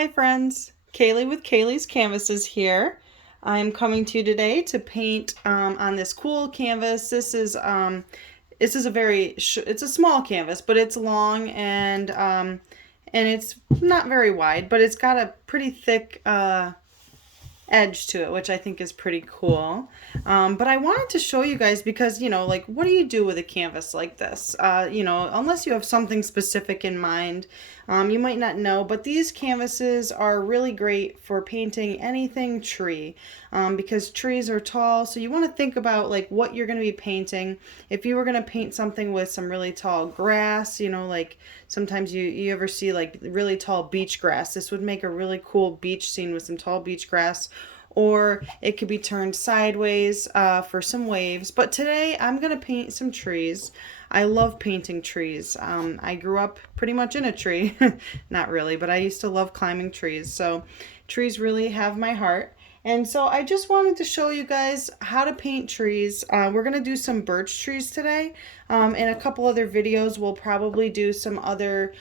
Hi friends, Kaylee with Kaylee's Canvases here. I'm coming to you today to paint on this cool canvas. This is a it's a small canvas, but it's long and it's not very wide, but it's got a pretty thick edge to it, which I think is pretty cool. But I wanted to show you guys because, like, what do you do with a canvas like this? Unless you have something specific in mind, you might not know, but these canvases are really great for painting anything tree, because trees are tall. So you want to think about like what you're going to be painting. If you were going to paint something with some really tall grass, like sometimes you ever see like really tall beach grass, this would make a really cool beach scene with some tall beach grass. Or it could be turned sideways for some waves. But today I'm going to paint some trees. I love painting trees. I grew up pretty much in a tree. Not really, but I used to love climbing trees. So trees really have my heart. And so I just wanted to show you guys how to paint trees. We're going to do some birch trees today. In a couple other videos, we'll probably do some other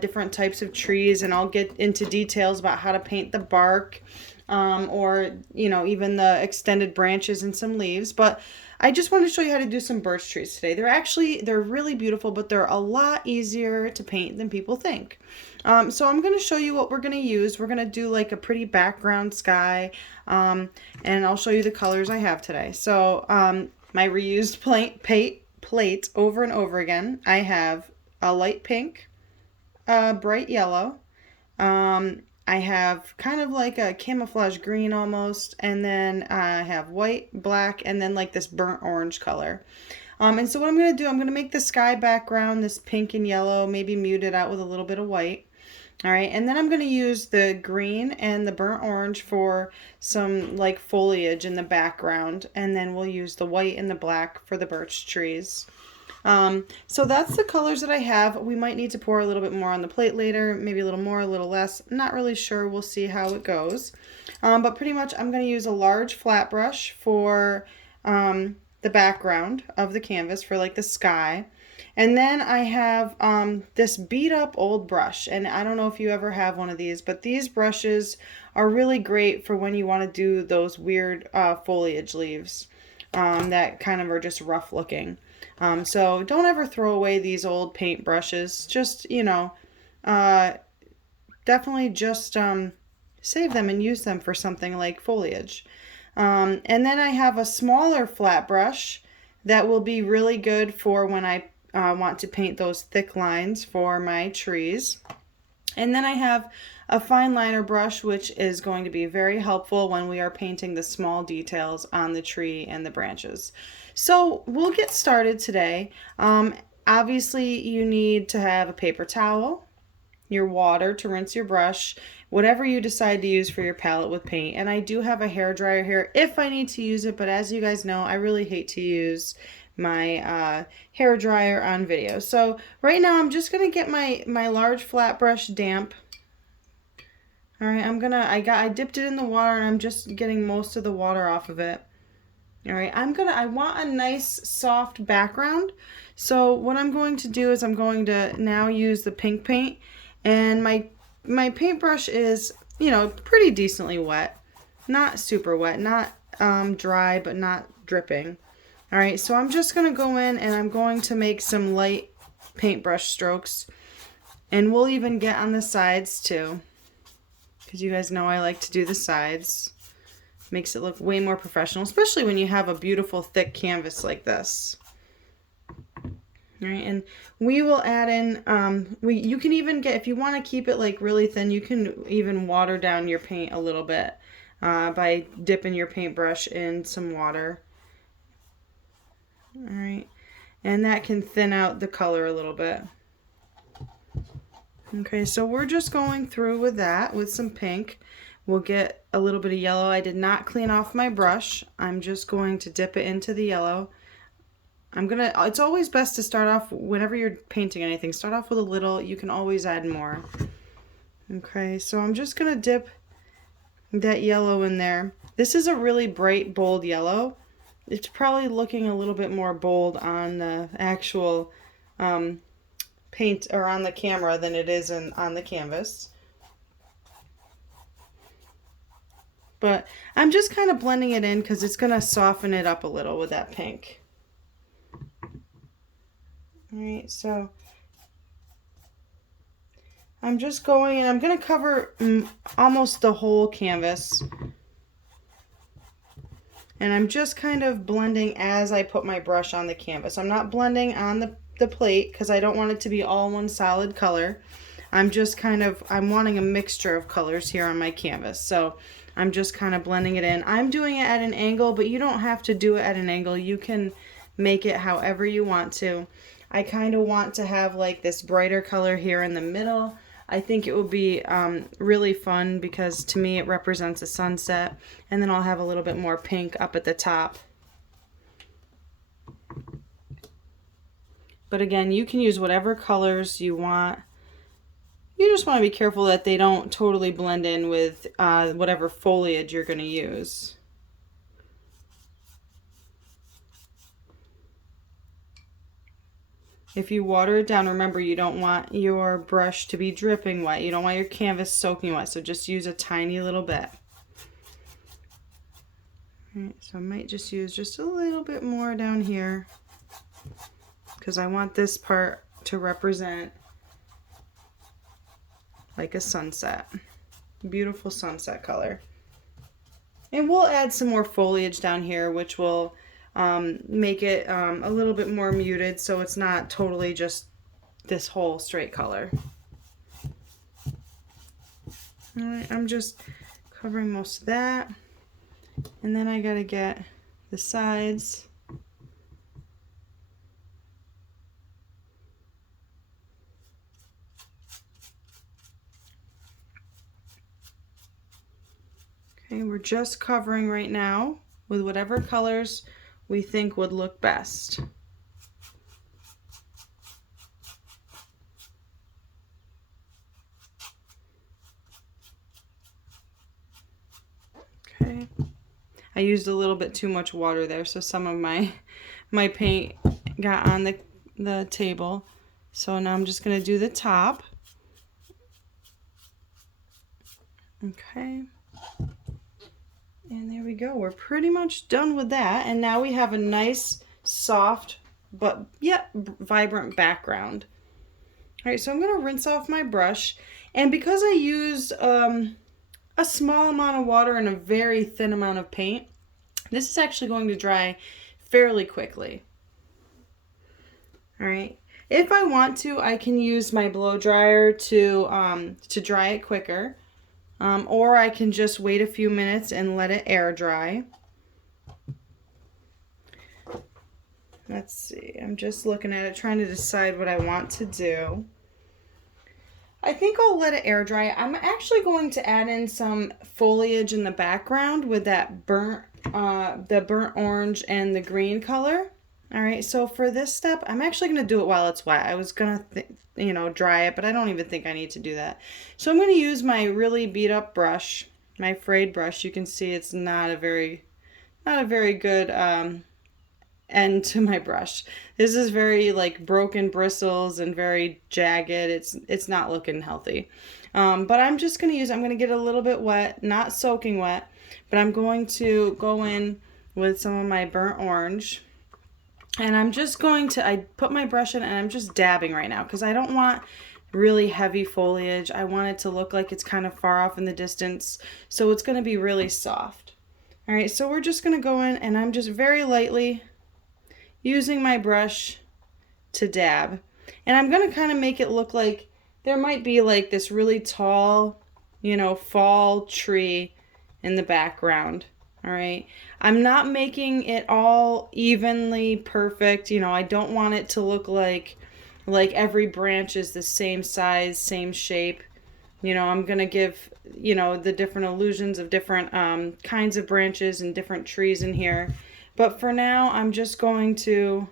different types of trees, and I'll get into details about how to paint the bark. Or even the extended branches and some leaves. But I just want to show you how to do some birch trees today. They're really beautiful, but they're a lot easier to paint than people think. So I'm going to show you what we're going to use. We're going to do like a pretty background sky, and I'll show you the colors I have today. So my reused plate over and over again. I have a light pink, a bright yellow, I have kind of like a camouflage green almost, and then I have white, black, and then like this burnt orange color. And so what I'm going to do, I'm going to make the sky background this pink and yellow, maybe mute it out with a little bit of white. All right, and then I'm going to use the green and the burnt orange for some like foliage in the background, and then we'll use the white and the black for the birch trees. So that's the colors that I have. We might need to pour a little bit more on the plate later, maybe a little more, a little less. I'm not really sure. We'll see how it goes. But pretty much I'm going to use a large flat brush for the background of the canvas for like the sky. And then I have this beat up old brush, and I don't know if you ever have one of these, but these brushes are really great for when you want to do those weird foliage leaves that kind of are just rough looking. So don't ever throw away these old paint brushes. Just, definitely just save them and use them for something like foliage. And then I have a smaller flat brush that will be really good for when I want to paint those thick lines for my trees. And then I have a fine liner brush, which is going to be very helpful when we are painting the small details on the tree and the branches. So we'll get started today. Obviously, you need to have a paper towel, your water to rinse your brush, whatever you decide to use for your palette with paint. And I do have a hair dryer here if I need to use it, but as you guys know, I really hate to use my hair dryer on video. So right now I'm just gonna get my large flat brush damp. All right, I dipped it in the water, and I'm just getting most of the water off of it. All right, I want a nice soft background. So what I'm going to do is I'm going to now use the pink paint, and my paintbrush is, pretty decently wet. Not super wet, not dry, but not dripping. All right, so I'm just going to go in and I'm going to make some light paintbrush strokes, and we'll even get on the sides too, because you guys know I like to do the sides. Makes it look way more professional, especially when you have a beautiful thick canvas like this. All right, and we will add in, you can even get, if you want to keep it like really thin, you can even water down your paint a little bit by dipping your paintbrush in some water. All right, and that can thin out the color a little bit. Okay, so we're just going through with that with some pink. We'll get a little bit of yellow. I did not clean off my brush. I'm just going to dip it into the yellow. It's always best to start off, whenever you're painting anything, start off with a little. You can always add more. Okay, so I'm just gonna dip that yellow in there. This is a really bright, bold yellow. It's probably looking a little bit more bold on the actual paint or on the camera than it is on the canvas. But I'm just kind of blending it in because it's going to soften it up a little with that pink. All right, so I'm just going, and I'm going to cover almost the whole canvas. And I'm just kind of blending as I put my brush on the canvas. I'm not blending on the plate because I don't want it to be all one solid color. I'm just kind of, I'm wanting a mixture of colors here on my canvas. So I'm just kind of blending it in. I'm doing it at an angle, but you don't have to do it at an angle. You can make it however you want to. I kind of want to have like this brighter color here in the middle. I think it will be really fun because to me it represents a sunset, and then I'll have a little bit more pink up at the top. But again, you can use whatever colors you want. You just want to be careful that they don't totally blend in with whatever foliage you're going to use. If you water it down, remember you don't want your brush to be dripping wet. You don't want your canvas soaking wet, so just use a tiny little bit. All right, so I might just use just a little bit more down here because I want this part to represent like a sunset. Beautiful sunset color. And we'll add some more foliage down here, which will make it a little bit more muted so it's not totally just this whole straight color. All right, I'm just covering most of that. And then I gotta get the sides. Okay, we're just covering right now with whatever colors we think would look best. Okay, I used a little bit too much water there, so some of my paint got on the table. So now I'm just gonna do the top. Okay. And there we go. We're pretty much done with that. And now we have a nice, soft, but yet vibrant background. All right, so I'm going to rinse off my brush. And because I used a small amount of water and a very thin amount of paint, this is actually going to dry fairly quickly. All right. If I want to, I can use my blow dryer to dry it quicker. Or I can just wait a few minutes and let it air dry. Let's see, I'm just looking at it, trying to decide what I want to do. I think I'll let it air dry. I'm actually going to add in some foliage in the background with that the burnt orange and the green color. All right, so for this step, I'm actually going to do it while it's wet. I was going to, dry it, but I don't even think I need to do that. So I'm going to use my really beat up brush, my frayed brush. You can see it's not a very good end to my brush. This is very like broken bristles and very jagged. It's not looking healthy. But I'm just going to I'm going to get a little bit wet, not soaking wet, but I'm going to go in with some of my burnt orange. And I'm just going to, I put my brush in and I'm just dabbing right now because I don't want really heavy foliage. I want it to look like it's kind of far off in the distance. So it's going to be really soft. All right, so we're just going to go in and I'm just very lightly using my brush to dab. And I'm going to kind of make it look like there might be like this really tall, fall tree in the background. All right, I'm not making it all evenly perfect. I don't want it to look like every branch is the same size, same shape. I'm going to give, the different illusions of different kinds of branches and different trees in here. But for now, I'm just going to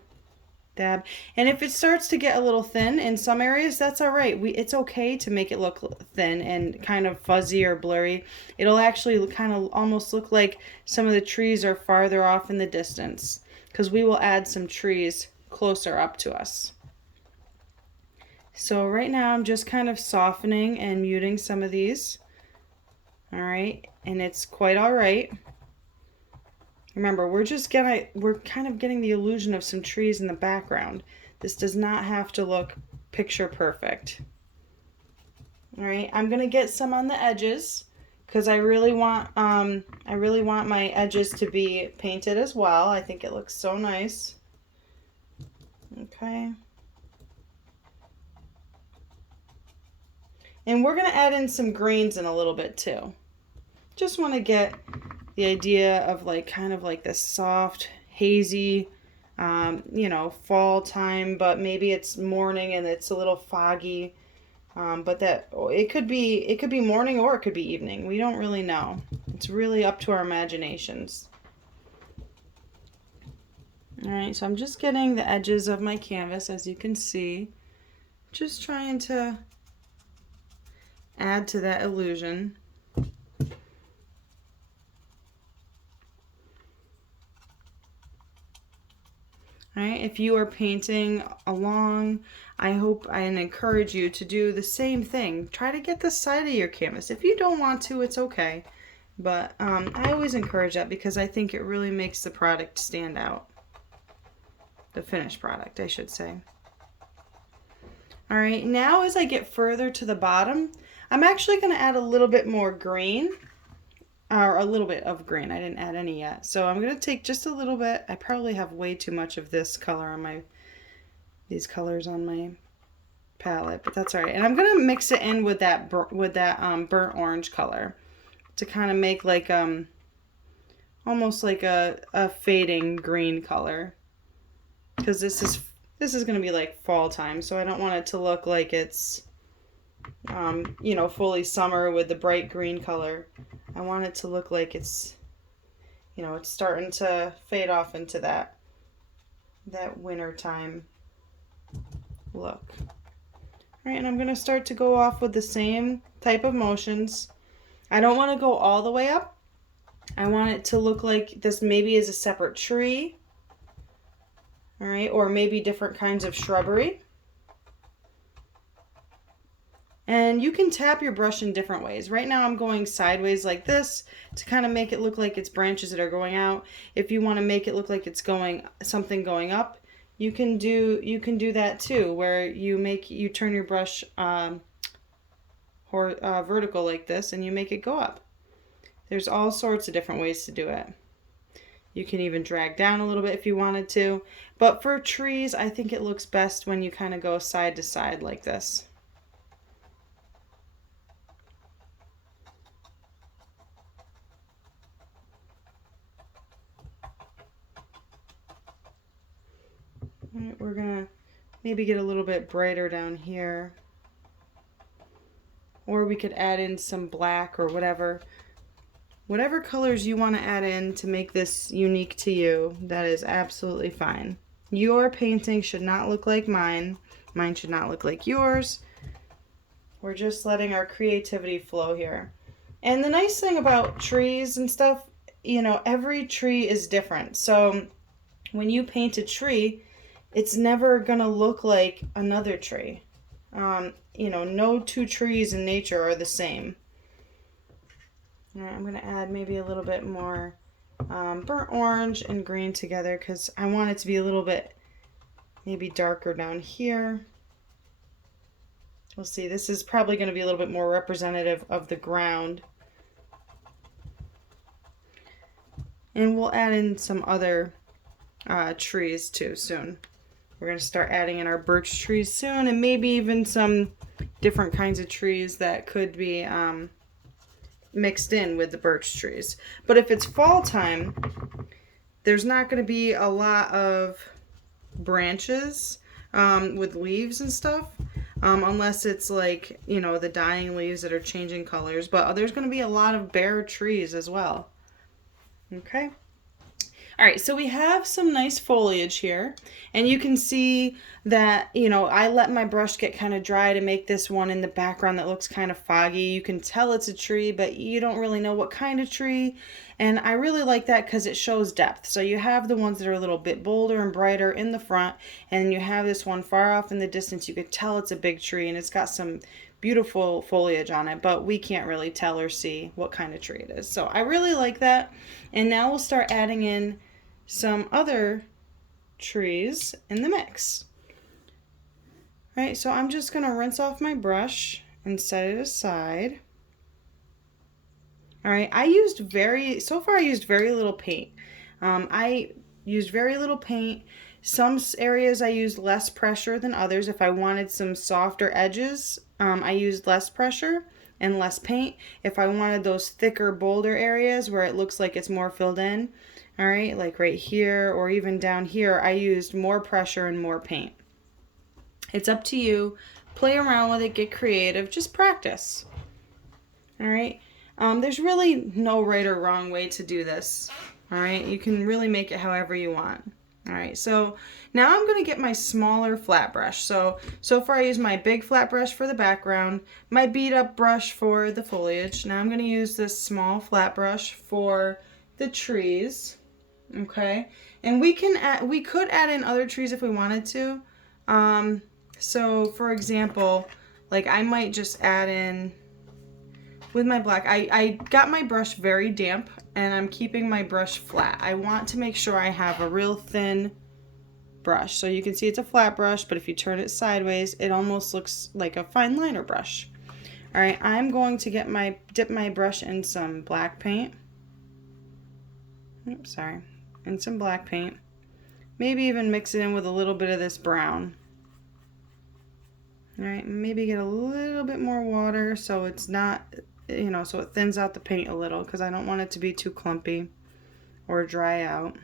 dab. And if it starts to get a little thin in some areas, that's all right. It's okay to make it look thin and kind of fuzzy or blurry. It'll actually kind of almost look like some of the trees are farther off in the distance because we will add some trees closer up to us. So right now I'm just kind of softening and muting some of these. All right, and it's quite all right. Remember, we're kind of getting the illusion of some trees in the background. This does not have to look picture perfect. All right, I'm gonna get some on the edges because I really want my edges to be painted as well. I think it looks so nice. Okay. And we're gonna add in some greens in a little bit too. Just want to get the idea of like kind of like this soft, hazy, you know, fall time, but maybe it's morning and it's a little foggy. But that it could be morning or it could be evening. We don't really know. It's really up to our imaginations. All right, so I'm just getting the edges of my canvas, as you can see. Just trying to add to that illusion. All right, if you are painting along, I hope and encourage you to do the same thing. Try to get the side of your canvas. If you don't want to, it's okay. But I always encourage that because I think it really makes the product stand out. The finished product, I should say. All right, now as I get further to the bottom, I'm actually going to add a little bit more green. Or a little bit of green. I didn't add any yet. So I'm going to take just a little bit. I probably have way too much of this color on these colors on my palette, but that's all right. And I'm going to mix it in with that burnt orange color to kind of make like almost like a fading green color. Because this is going to be like fall time, so I don't want it to look like it's you know, fully summer with the bright green color. I want it to look like it's, you know, it's starting to fade off into that winter time look. All right, and I'm going to start to go off with the same type of motions. I don't want to go all the way up. I want it to look like this maybe is a separate tree. All right, or maybe different kinds of shrubbery. And you can tap your brush in different ways. Right now I'm going sideways like this to kind of make it look like it's branches that are going out. If you want to make it look like it's something going up, you can do that too, where you turn your brush vertical like this and you make it go up. There's all sorts of different ways to do it. You can even drag down a little bit if you wanted to. But for trees, I think it looks best when you kind of go side to side like this. We're gonna maybe get a little bit brighter down here, or we could add in some black or whatever colors you want to add in to make this unique to you. That is absolutely fine. Your painting should not look like mine should not look like yours. We're just letting our creativity flow here. And the nice thing about trees and stuff, you know, every tree is different. So when you paint a tree, it's never gonna look like another tree. You know, no two trees in nature are the same. All right, I'm gonna add maybe a little bit more burnt orange and green together because I want it to be a little bit maybe darker down here. We'll see, this is probably gonna be a little bit more representative of the ground. And we'll add in some other trees too soon. We're going to start adding in our birch trees soon, and maybe even some different kinds of trees that could be mixed in with the birch trees. But if it's fall time, there's not going to be a lot of branches with leaves and stuff, unless it's like, you know, the dying leaves that are changing colors. But there's going to be a lot of bare trees as well. Okay. All right, so we have some nice foliage here, and you can see that, you know, I let my brush get kind of dry to make this one in the background that looks kind of foggy. You can tell it's a tree, but you don't really know what kind of tree, and I really like that because it shows depth. So you have the ones that are a little bit bolder and brighter in the front, and you have this one far off in the distance. You could tell it's a big tree, and it's got some beautiful foliage on it, but we can't really tell or see what kind of tree it is. So I really like that. And now we'll start adding in some other trees in the mix. All right, so I'm just going to rinse off my brush and set it aside. All right, so far I used very little paint. I used very little paint. Some areas I used less pressure than others. If I wanted some softer edges, I used less pressure and less paint. If I wanted those thicker, bolder areas where it looks like it's more filled in, all right, like right here or even down here, I used more pressure and more paint. It's up to you. Play around with it, get creative, just practice. All right. There's really no right or wrong way to do this. All right. You can really make it however you want. All right. So now I'm going to get my smaller flat brush. So far I use my big flat brush for the background, my beat up brush for the foliage. Now I'm going to use this small flat brush for the trees. Okay. And we could add in other trees if we wanted to. So for example, like I might just add in with my black, I got my brush very damp and I'm keeping my brush flat. I want to make sure I have a real thin brush. So you can see it's a flat brush, but if you turn it sideways, it almost looks like a fine liner brush. All right, I'm going to dip my brush in some black paint. Oops, sorry, in some black paint. Maybe even mix it in with a little bit of this brown. All right, maybe get a little bit more water so it's not, so it thins out the paint a little because I don't want it to be too clumpy or dry out.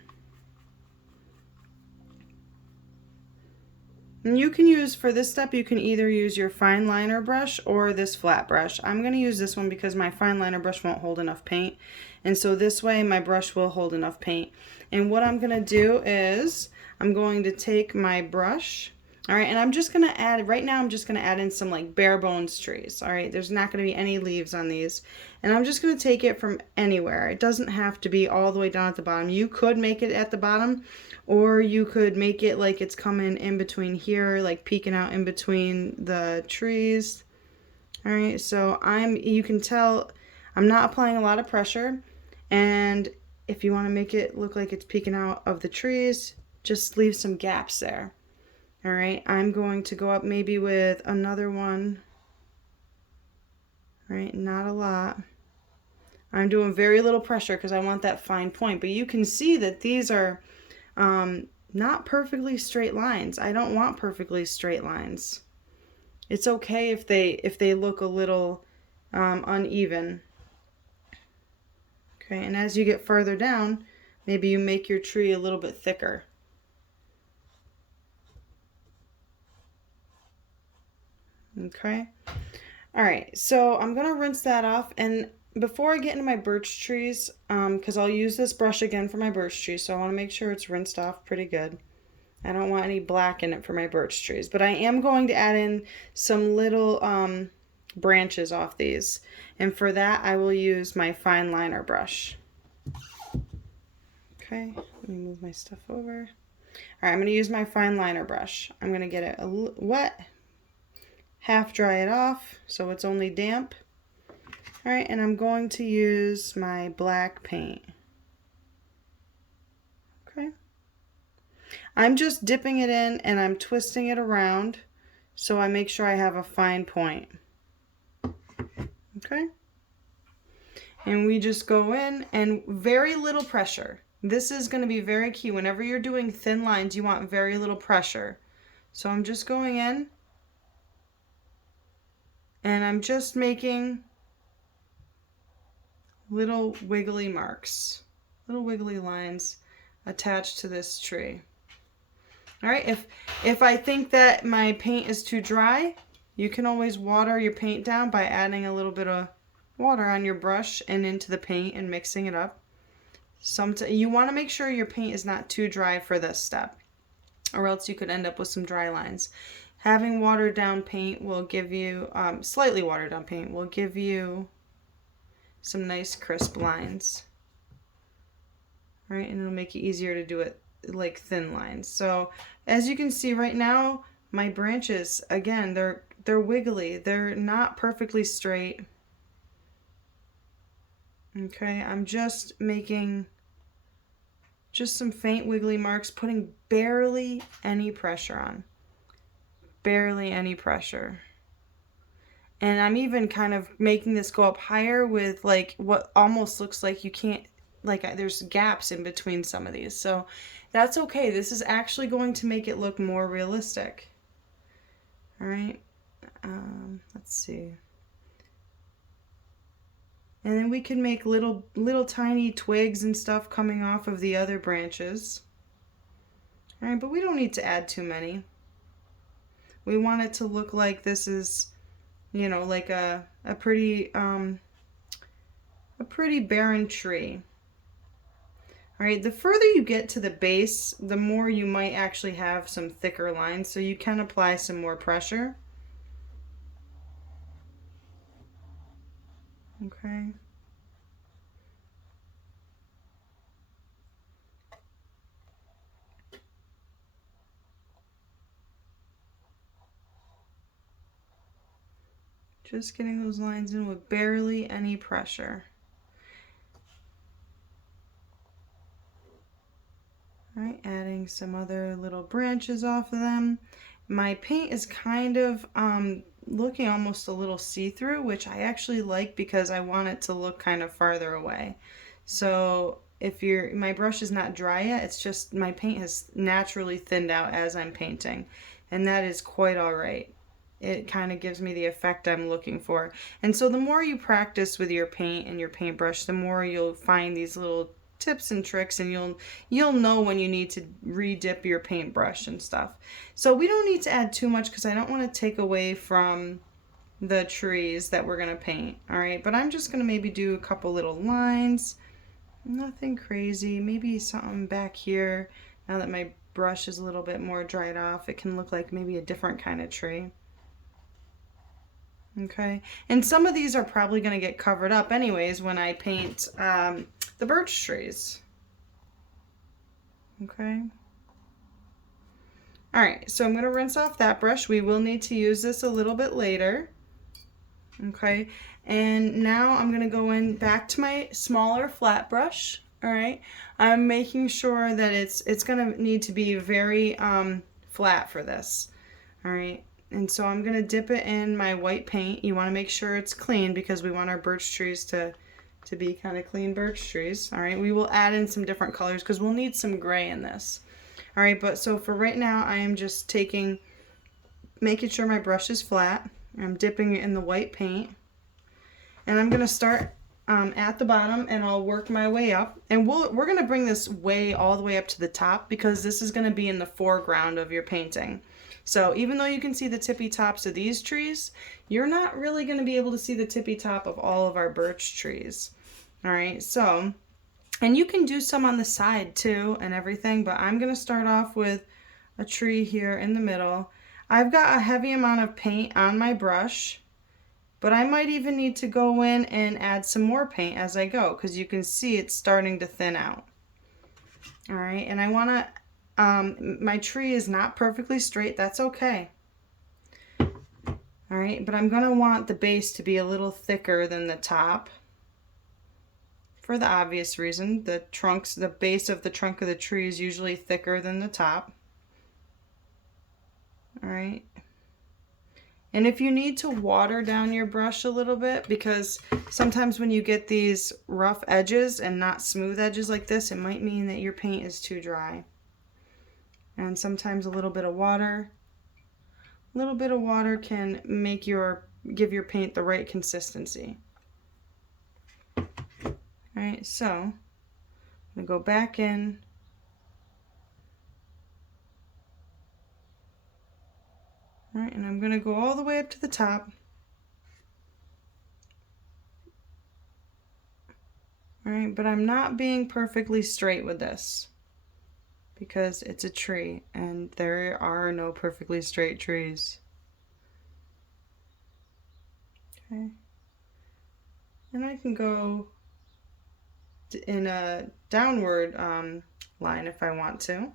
And you can use, for this step, you can either use your fine liner brush or this flat brush. I'm going to use this one because my fine liner brush won't hold enough paint. And so this way my brush will hold enough paint. And what I'm going to do is I'm going to take my brush. All right, and I'm just going to add, right now I'm just going to add in some like bare bones trees. All right, there's not going to be any leaves on these. And I'm just going to take it from anywhere. It doesn't have to be all the way down at the bottom. You could make it at the bottom, or you could make it like it's coming in between here, like peeking out in between the trees. All right, so you can tell I'm not applying a lot of pressure. And if you want to make it look like it's peeking out of the trees, just leave some gaps there. All right, I'm going to go up maybe with another one. All right, not a lot. I'm doing very little pressure because I want that fine point, but you can see that these are not perfectly straight lines. I don't want perfectly straight lines. It's okay if they look a little uneven. Okay, and as you get further down, maybe you make your tree a little bit thicker. Okay. All right, so I'm gonna rinse that off, and before I get into my birch trees, because I'll use this brush again for my birch trees, so I want to make sure it's rinsed off pretty good. I don't want any black in it for my birch trees, but I am going to add in some little branches off these, and for that I will use my fine liner brush. Okay, let me move my stuff over. All right, I'm going to use my fine liner brush. I'm going to get it wet, half dry it off so it's only damp. All right, and I'm going to use my black paint. Okay. I'm just dipping it in and I'm twisting it around so I make sure I have a fine point. Okay. And we just go in and very little pressure. This is going to be very key. Whenever you're doing thin lines, you want very little pressure. So I'm just going in and I'm just making little wiggly marks, little wiggly lines attached to this tree. All right, if I think that my paint is too dry, you can always water your paint down by adding a little bit of water on your brush and into the paint and mixing it up. You want to make sure your paint is not too dry for this step, or else you could end up with some dry lines. Having watered down paint will give you, slightly watered down paint will give you some nice crisp lines. All right, and it'll make it easier to do it like thin lines. So as you can see right now, my branches, again, they're they're wiggly. They're not perfectly straight. Okay, I'm just making just some faint wiggly marks, putting barely any pressure on. Barely any pressure. And I'm even kind of making this go up higher with like what almost looks like you can't, like there's gaps in between some of these. So that's okay. This is actually going to make it look more realistic. All right. Let's see. And then we can make little tiny twigs and stuff coming off of the other branches. All right, but we don't need to add too many. We want it to look like this is, you know, like a pretty barren tree. All right, the further you get to the base, the more you might actually have some thicker lines, so you can apply some more pressure. Okay. Just getting those lines in with barely any pressure. All right, adding some other little branches off of them. My paint is kind of looking almost a little see-through, which I actually like because I want it to look kind of farther away. So if my brush is not dry yet, it's just my paint has naturally thinned out as I'm painting, and that is quite all right. It kind of gives me the effect I'm looking for. And so the more you practice with your paint and your paintbrush, the more you'll find these little tips and tricks, and you'll know when you need to re-dip your paintbrush and stuff. So we don't need to add too much because I don't want to take away from the trees that we're going to paint. All right, but I'm just going to maybe do a couple little lines. Nothing crazy. Maybe something back here. Now that my brush is a little bit more dried off, it can look like maybe a different kind of tree. Okay, and some of these are probably going to get covered up anyways when I paint the birch trees. Okay. All right, so I'm going to rinse off that brush. We will need to use this a little bit later. Okay, and now I'm going to go in back to my smaller flat brush. All right, I'm making sure that it's going to need to be very flat for this. All right. And so I'm going to dip it in my white paint. You want to make sure it's clean because we want our birch trees to be kind of clean birch trees. All right, we will add in some different colors because we'll need some gray in this. All right, but so for right now, I am just making sure my brush is flat. I'm dipping it in the white paint. And I'm going to start at the bottom and I'll work my way up. And we're going to bring this all the way up to the top because this is going to be in the foreground of your painting. So even though you can see the tippy tops of these trees, you're not really going to be able to see the tippy top of all of our birch trees. All right, so, and you can do some on the side too and everything, but I'm going to start off with a tree here in the middle. I've got a heavy amount of paint on my brush, but I might even need to go in and add some more paint as I go because you can see it's starting to thin out. All right, and I want to my tree is not perfectly straight. That's okay. All right, but I'm going to want the base to be a little thicker than the top for the obvious reason. The base of the trunk of the tree is usually thicker than the top. All right. And if you need to water down your brush a little bit, because sometimes when you get these rough edges and not smooth edges like this, it might mean that your paint is too dry. And sometimes a little bit of water can give your paint the right consistency. All right, so I'm gonna go back in. All right, and I'm gonna go all the way up to the top. All right, but I'm not being perfectly straight with this, because it's a tree and there are no perfectly straight trees. Okay. And I can go in a downward line if I want to.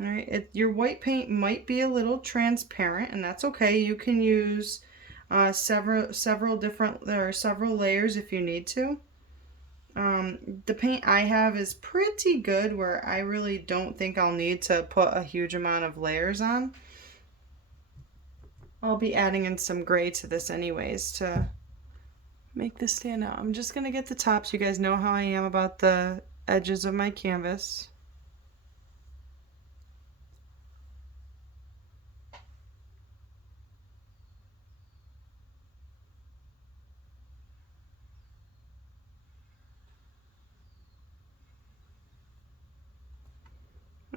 All right, your white paint might be a little transparent, and that's okay. You can use several different, there are several layers if you need to. The paint I have is pretty good where I really don't think I'll need to put a huge amount of layers on. I'll be adding in some gray to this anyways to make this stand out. I'm just gonna get the tops. You guys know how I am about the edges of my canvas.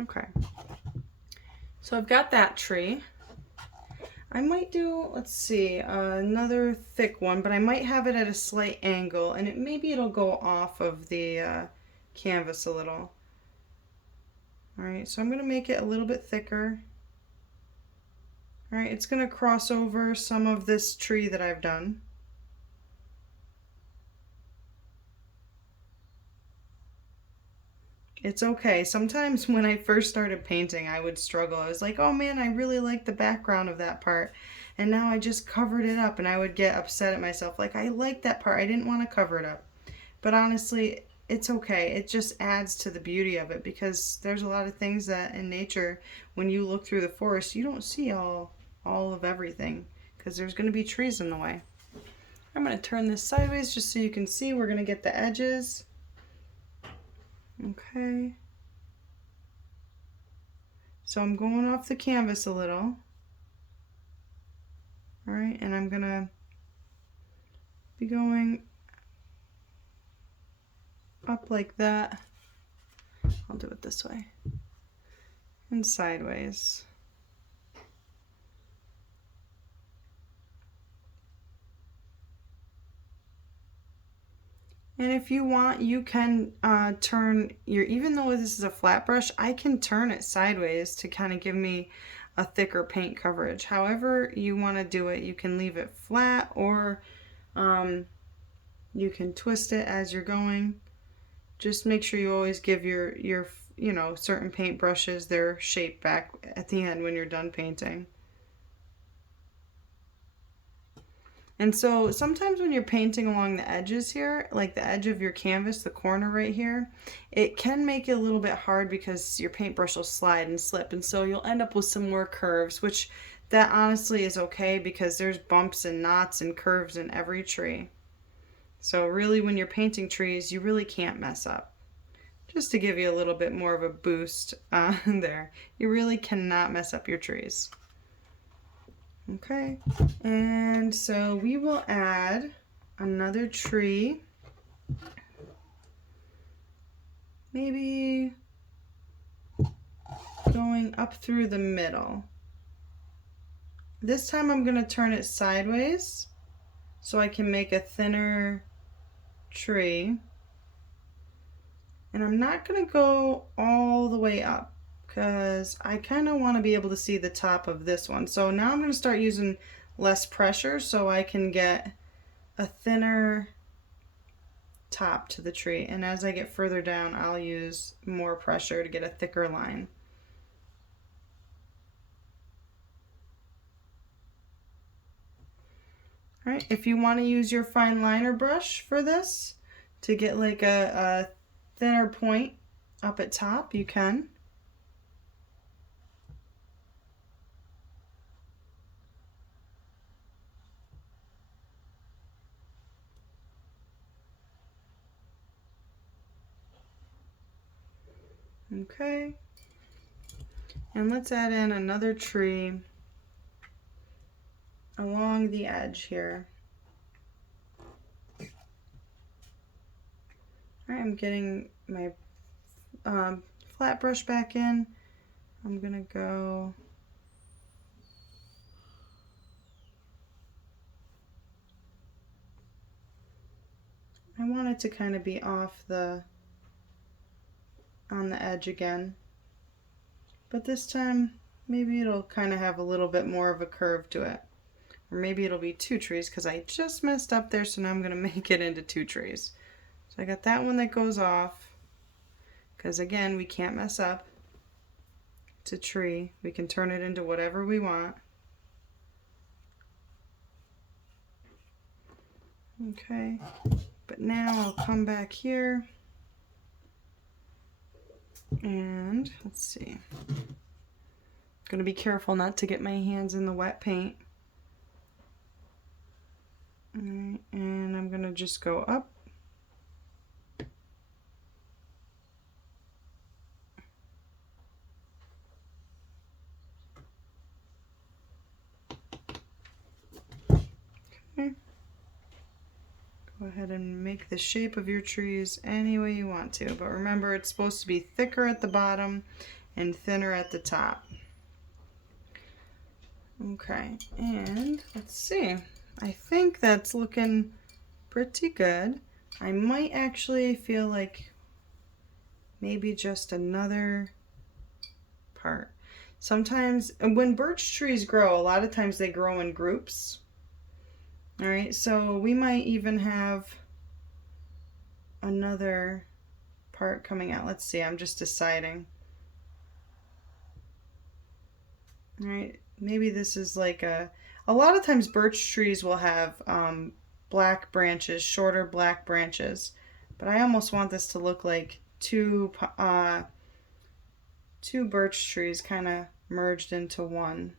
Okay, so I've got that tree. I might do, let's see, another thick one, but I might have it at a slight angle, and maybe it'll go off of the canvas a little. All right, so I'm going to make it a little bit thicker. All right, it's going to cross over some of this tree that I've done. It's okay. Sometimes when I first started painting, I would struggle. I was like, oh man, I really like the background of that part. And now I just covered it up, and I would get upset at myself. Like, I like that part. I didn't want to cover it up. But honestly, it's okay. It just adds to the beauty of it, because there's a lot of things that in nature, when you look through the forest, you don't see all of everything, because there's going to be trees in the way. I'm going to turn this sideways just so you can see. We're going to get the edges. Okay. So I'm going off the canvas a little. All right, and I'm gonna be going up like that. I'll do it this way. And sideways. And if you want, you can turn your, even though this is a flat brush, I can turn it sideways to kind of give me a thicker paint coverage. However you want to do it, you can leave it flat, or you can twist it as you're going. Just make sure you always give your you know, certain paint brushes their shape back at the end when you're done painting. And so sometimes when you're painting along the edges here, like the edge of your canvas, the corner right here, it can make it a little bit hard because your paintbrush will slide and slip. And so you'll end up with some more curves, which that honestly is okay, because there's bumps and knots and curves in every tree. So really, when you're painting trees, you really can't mess up. Just to give you a little bit more of a boost there. You really cannot mess up your trees. Okay, and so we will add another tree, maybe going up through the middle. This time I'm going to turn it sideways so I can make a thinner tree. And I'm not going to go all the way up, because I kind of want to be able to see the top of this one. So now I'm going to start using less pressure so I can get a thinner top to the tree. And as I get further down, I'll use more pressure to get a thicker line. All right, if you want to use your fine liner brush for this to get like a thinner point up at top, you can. Okay, and let's add in another tree along the edge here. All right, I'm getting my flat brush back in. I'm gonna go I want it to kind of be off on the edge again, but this time maybe it'll kind of have a little bit more of a curve to it, or maybe it'll be two trees, because I just messed up there, so now I'm going to make it into two trees. So I got that one that goes off, because again, we can't mess up. to tree. We can turn it into whatever we want. Okay, but now I'll come back here and let's see. I'm gonna be careful not to get my hands in the wet paint. All right, and I'm gonna just go up. Okay. Go ahead and make the shape of your trees any way you want to, but remember it's supposed to be thicker at the bottom and thinner at the top. Okay, and let's see. I think that's looking pretty good. I might actually feel like maybe just another part. Sometimes when birch trees grow, a lot of times they grow in groups. All right, so we might even have another part coming out. Let's see, I'm just deciding. All right, maybe this is like a lot of times birch trees will have black branches, shorter black branches, but I almost want this to look like two birch trees kind of merged into one.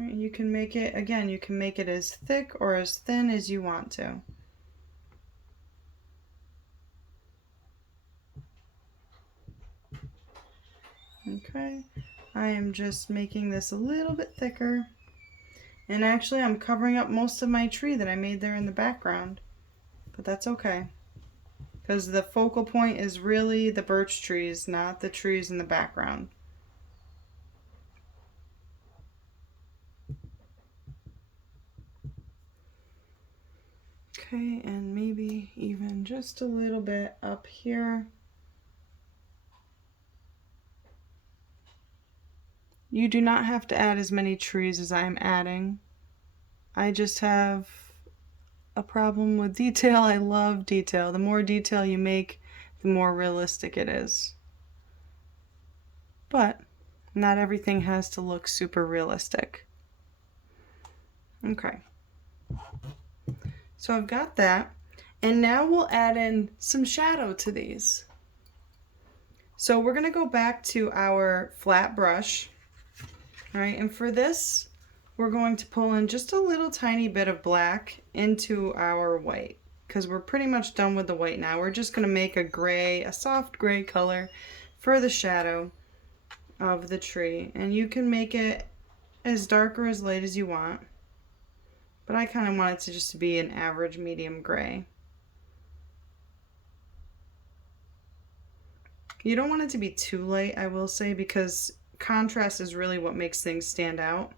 Right, you can make it, again, you can make it as thick or as thin as you want to. Okay, I am just making this a little bit thicker. And actually I'm covering up most of my tree that I made there in the background. But that's okay. Because the focal point is really the birch trees, not the trees in the background. Okay, and maybe even just a little bit up here. You do not have to add as many trees as I'm adding. I just have a problem with detail. I love detail. The more detail you make, the more realistic it is. But not everything has to look super realistic. Okay. So I've got that, and now we'll add in some shadow to these. So we're gonna go back to our flat brush, all right, and for this, we're going to pull in just a little tiny bit of black into our white, because we're pretty much done with the white now. We're just gonna make a gray, a soft gray color for the shadow of the tree, and you can make it as dark or as light as you want. But I kind of want it to just be an average medium gray. You don't want it to be too light, I will say, because contrast is really what makes things stand out.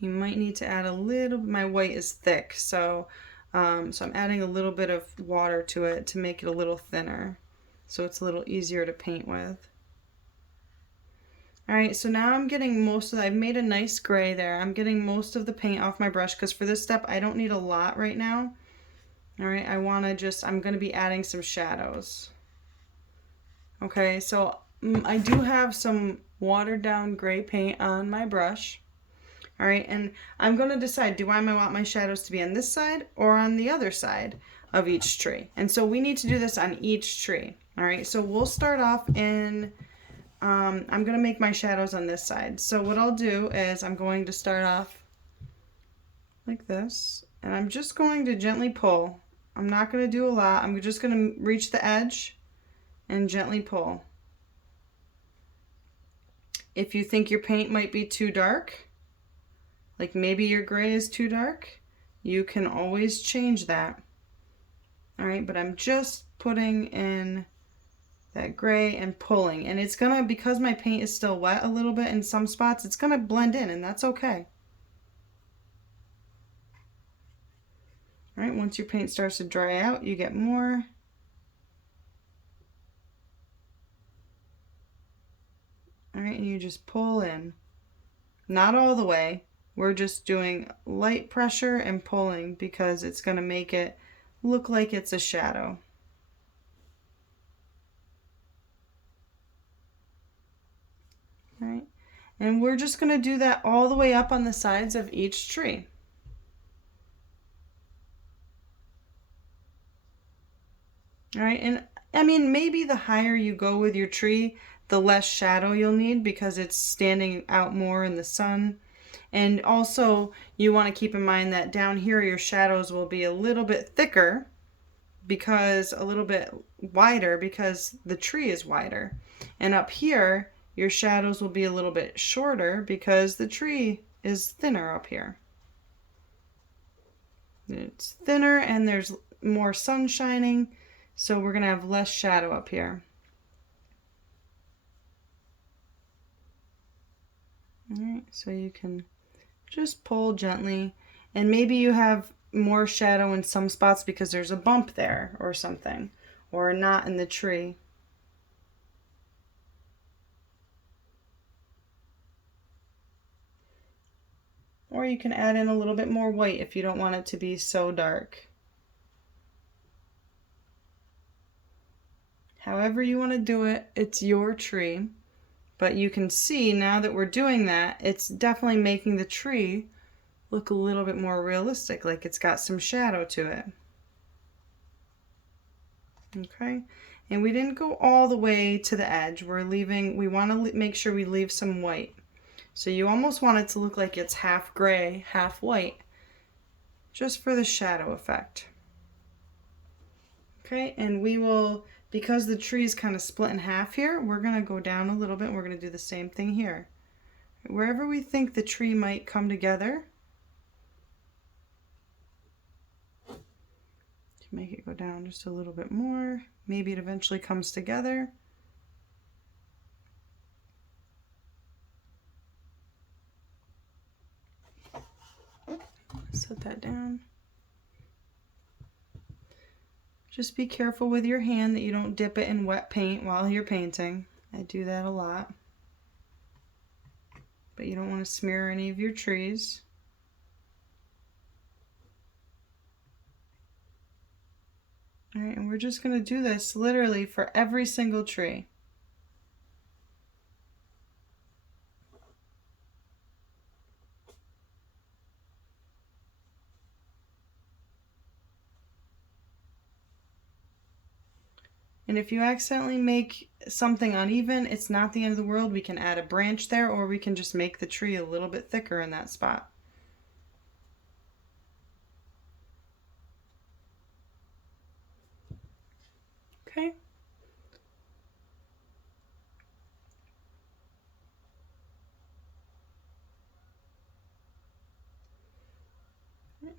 You might need to add a little, my white is thick, so I'm adding a little bit of water to it to make it a little thinner, so it's a little easier to paint with. All right, so now I'm getting most of I've made a nice gray there. I'm getting most of the paint off my brush because for this step I don't need a lot right now. All right, I'm going to be adding some shadows. Okay, so I do have some watered down gray paint on my brush. All right, and I'm going to decide, do I want my shadows to be on this side or on the other side of each tree? And so we need to do this on each tree. All right, so we'll start off in... I'm going to make my shadows on this side. So what I'll do is I'm going to start off like this, and I'm just going to gently pull. I'm not going to do a lot. I'm just going to reach the edge and gently pull. If you think your paint might be too dark, like maybe your gray is too dark, you can always change that. All right, but I'm just putting in that gray and pulling, and it's gonna, because my paint is still wet a little bit in some spots, it's gonna blend in, and that's okay. All right, once your paint starts to dry out, you get more. All right, and you just pull in. Not all the way. We're just doing light pressure and pulling because it's going to make it look like it's a shadow. Right? And we're just going to do that all the way up on the sides of each tree. All right, and I mean, maybe the higher you go with your tree, the less shadow you'll need because it's standing out more in the sun. And also, you want to keep in mind that down here your shadows will be a little bit thicker, because a little bit wider because the tree is wider. And up here, your shadows will be a little bit shorter because the tree is thinner up here. It's thinner and there's more sun shining, so we're going to have less shadow up here. All right, so you can just pull gently, and maybe you have more shadow in some spots because there's a bump there or something, or a knot in the tree. Or you can add in a little bit more white if you don't want it to be so dark. However you want to do it, it's your tree. But you can see now that we're doing that, it's definitely making the tree look a little bit more realistic, like it's got some shadow to it. Okay, and we didn't go all the way to the edge. We want to make sure we leave some white. So you almost want it to look like it's half gray, half white, just for the shadow effect. Okay, and we will, because the tree is kind of split in half here, we're going to go down a little bit and we're going to do the same thing here. Wherever we think the tree might come together, to make it go down just a little bit more. Maybe it eventually comes together. Set that down. Just be careful with your hand that you don't dip it in wet paint while you're painting. I do that a lot. But you don't want to smear any of your trees. All right, and we're just going to do this literally for every single tree. And if you accidentally make something uneven, it's not the end of the world. We can add a branch there, or we can just make the tree a little bit thicker in that spot. Okay.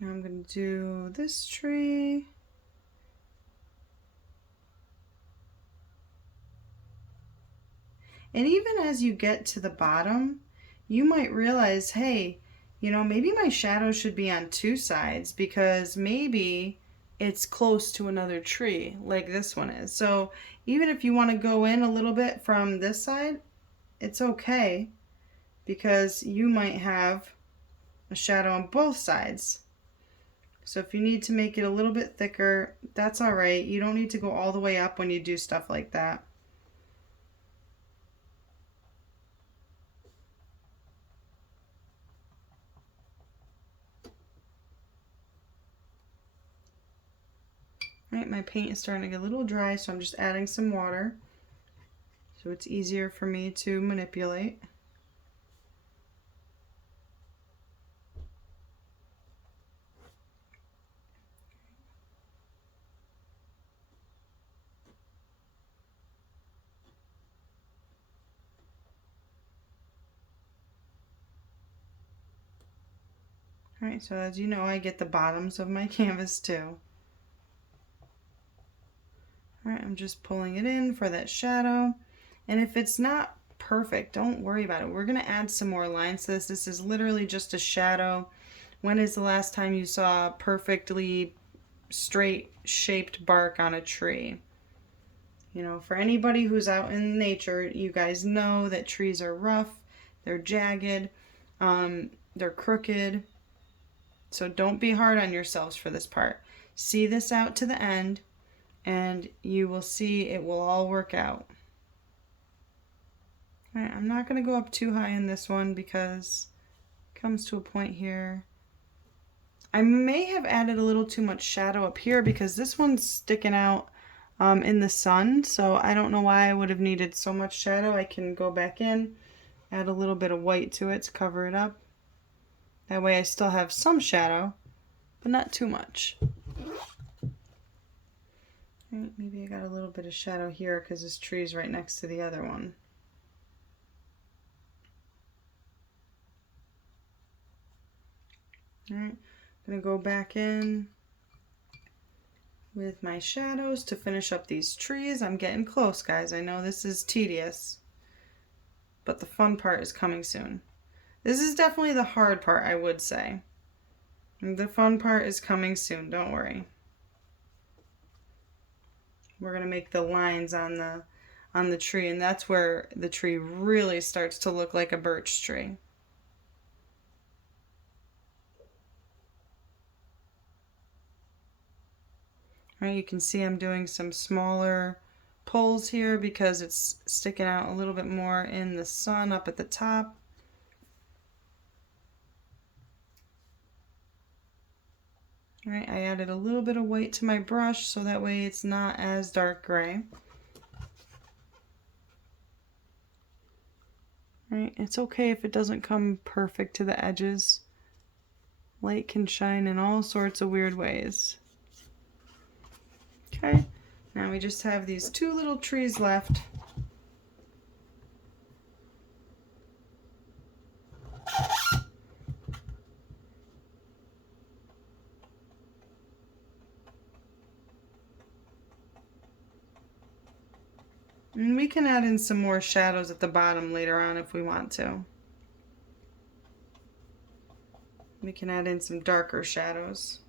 Now I'm going to do this tree. And even as you get to the bottom, you might realize, hey, maybe my shadow should be on two sides because maybe it's close to another tree like this one is. So even if you want to go in a little bit from this side, it's okay because you might have a shadow on both sides. So if you need to make it a little bit thicker, that's all right. You don't need to go all the way up when you do stuff like that. All right, my paint is starting to get a little dry, so I'm just adding some water so it's easier for me to manipulate. All right, so as you know, I get the bottoms of my canvas too. All right, I'm just pulling it in for that shadow. And if it's not perfect, don't worry about it. We're gonna add some more lines to this. This is literally just a shadow. When is the last time you saw perfectly straight shaped bark on a tree? For anybody who's out in nature, you guys know that trees are rough, they're jagged. They're crooked. So don't be hard on yourselves for this part. See this out to the end, and you will see it will all work out. All right, I'm not going to go up too high in this one because it comes to a point here. I may have added a little too much shadow up here because this one's sticking out in the sun, so I don't know why I would have needed so much shadow. I can go back in, add a little bit of white to it to cover it up. That way I still have some shadow, but not too much. Right, maybe I got a little bit of shadow here because this tree is right next to the other one. All right, I'm going to go back in with my shadows to finish up these trees. I'm getting close, guys. I know this is tedious, but the fun part is coming soon. This is definitely the hard part, I would say. The fun part is coming soon, don't worry. We're going to make the lines on the tree, and that's where the tree really starts to look like a birch tree. All right, you can see I'm doing some smaller poles here because it's sticking out a little bit more in the sun up at the top. All right, I added a little bit of white to my brush so that way it's not as dark gray. All right, it's okay if it doesn't come perfect to the edges. Light can shine in all sorts of weird ways. Okay, now we just have these two little trees left. And we can add in some more shadows at the bottom later on if we want to. We can add in some darker shadows.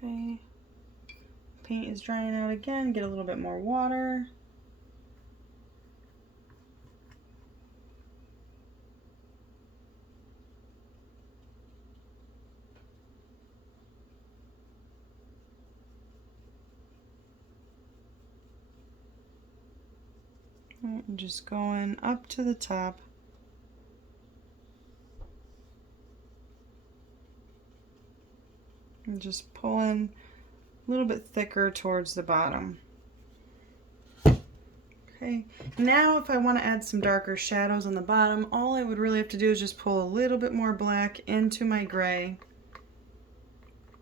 Okay, paint is drying out again, get a little bit more water. And just going up to the top. And just pulling a little bit thicker towards the bottom. Okay, now if I want to add some darker shadows on the bottom, all I would really have to do is just pull a little bit more black into my gray.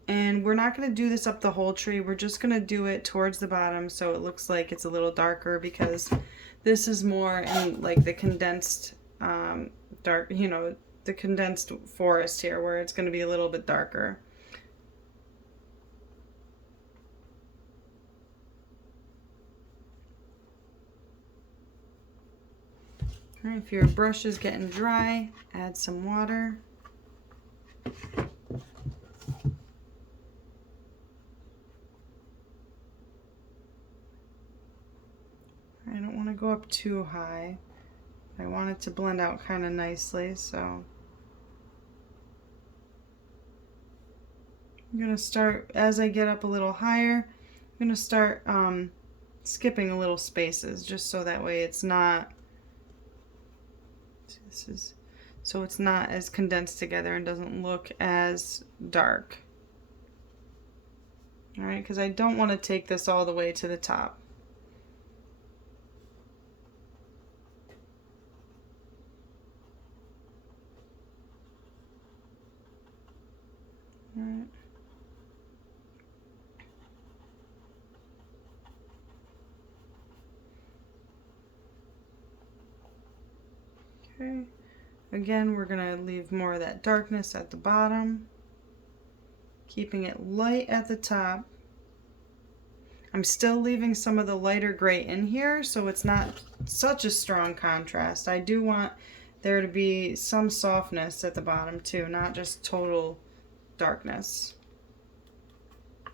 And we're not going to do this up the whole tree, we're just going to do it towards the bottom so it looks like it's a little darker because this is more in like the condensed dark, you know, the condensed forest here where it's going to be a little bit darker. All right, if your brush is getting dry, add some water. I don't want to go up too high. I want it to blend out kind of nicely, so I'm going to start, as I get up a little higher, I'm going to start skipping a little spaces just so that way it's not, so it's not as condensed together and doesn't look as dark. All right, because I don't want to take this all the way to the top. All right. Okay. Again, we're going to leave more of that darkness at the bottom, keeping it light at the top. I'm still leaving some of the lighter gray in here, so it's not such a strong contrast. I do want there to be some softness at the bottom too, not just total darkness. All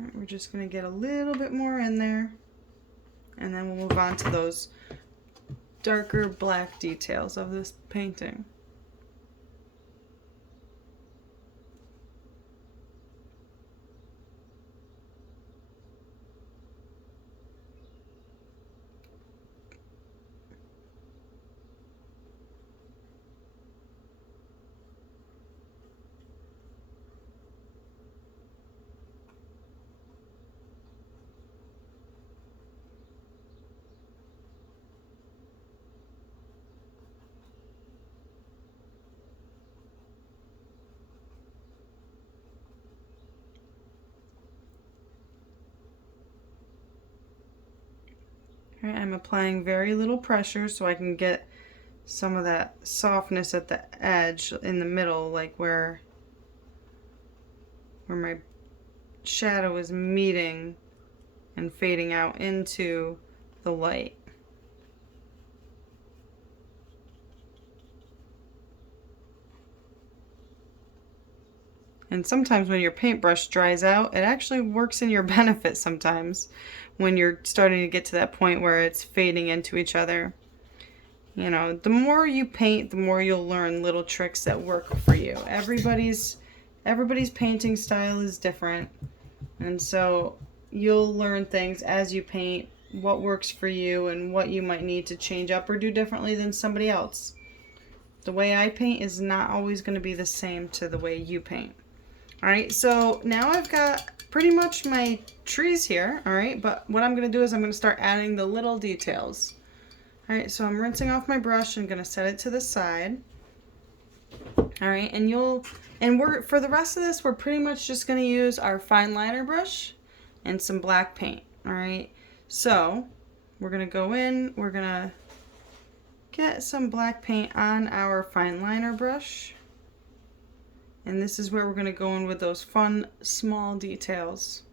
right, we're just going to get a little bit more in there, and then we'll move on to those darker black details of this painting. All right, I'm applying very little pressure so I can get some of that softness at the edge in the middle, like where my shadow is meeting and fading out into the light. And sometimes when your paintbrush dries out, it actually works in your benefit sometimes when you're starting to get to that point where it's fading into each other. You know, the more you paint, the more you'll learn little tricks that work for you. Everybody's painting style is different. And so you'll learn things as you paint, what works for you and what you might need to change up or do differently than somebody else. The way I paint is not always going to be the same to the way you paint. All right, so now I've got pretty much my trees here, all right, but what I'm going to do is I'm going to start adding the little details. All right, so I'm rinsing off my brush and going to set it to the side. All right, and we're for the rest of this, we're pretty much just going to use our fine liner brush and some black paint. All right, so we're going to go in, we're going to get some black paint on our fine liner brush. And this is where we're going to go in with those fun small details.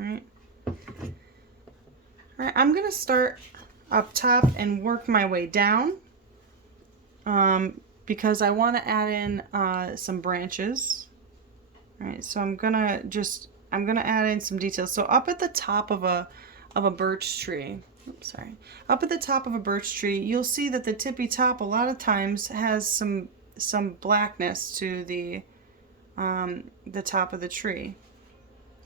All right. All right, I'm going to start up top and work my way down because I want to add in some branches. All right, so I'm going to add in some details. So up at the top of a birch tree, oops, sorry. Up at the top of a birch tree, you'll see that the tippy top a lot of times has some blackness to the top of the tree.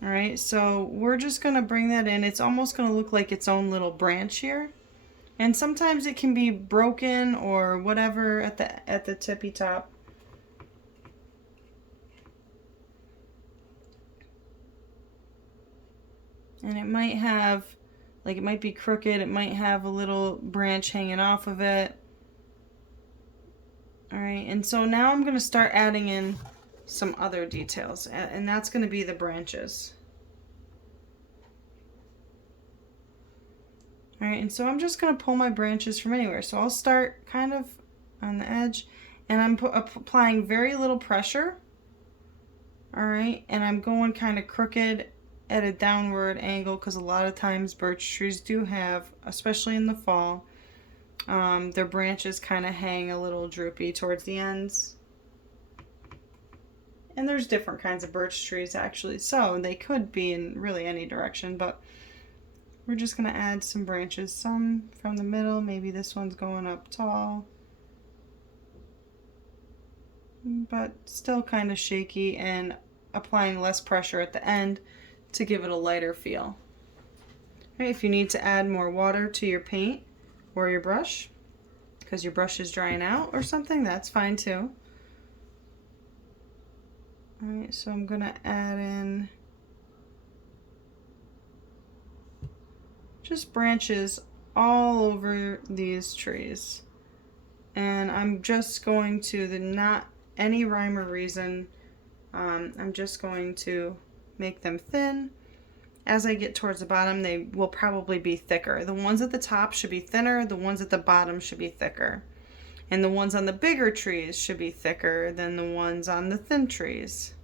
All right, so we're just going to bring that in. It's almost going to look like its own little branch here. And sometimes it can be broken or whatever at the tippy top. And it might have, like, it might be crooked. It might have a little branch hanging off of it. All right, and so now I'm going to start adding in some other details, and that's going to be the branches. All right, and so I'm just going to pull my branches from anywhere. So I'll start kind of on the edge, and I'm applying very little pressure. All right, and I'm going kind of crooked at a downward angle because a lot of times birch trees do have, especially in the fall, their branches kind of hang a little droopy towards the ends. And there's different kinds of birch trees actually, so they could be in really any direction, but we're just going to add some branches, some from the middle, maybe this one's going up tall, but still kind of shaky, and applying less pressure at the end to give it a lighter feel. Okay, if you need to add more water to your paint or your brush, because your brush is drying out or something, that's fine too. All right, so I'm going to add in just branches all over these trees. And I'm just going to, not any rhyme or reason, I'm just going to make them thin. As I get towards the bottom, they will probably be thicker. The ones at the top should be thinner, the ones at the bottom should be thicker. And the ones on the bigger trees should be thicker than the ones on the thin trees.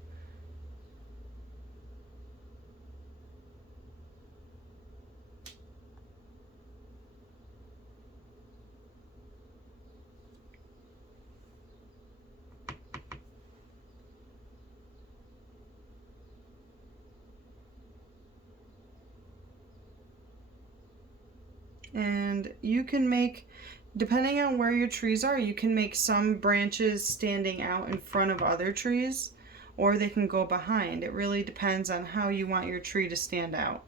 And you can make, depending on where your trees are, you can make some branches standing out in front of other trees, or they can go behind. It really depends on how you want your tree to stand out.